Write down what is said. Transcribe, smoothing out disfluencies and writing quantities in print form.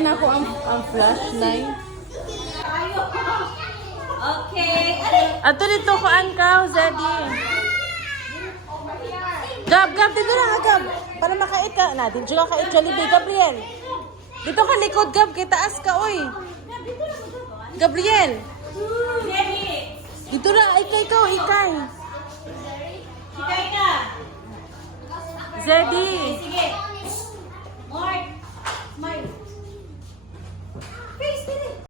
Kaya na ako ang flashlight. Okay. Ato dito kuan ka, Zeddy. Gab, dito na Gab. Para makait ka. Dito ka kait Jollibee, Gabriel. Dito ka likod, Gab. Kitaas ka, oy. Gabriel. Dito na, ikay ka, ikay. Ikay ka. Zeddy. Sige.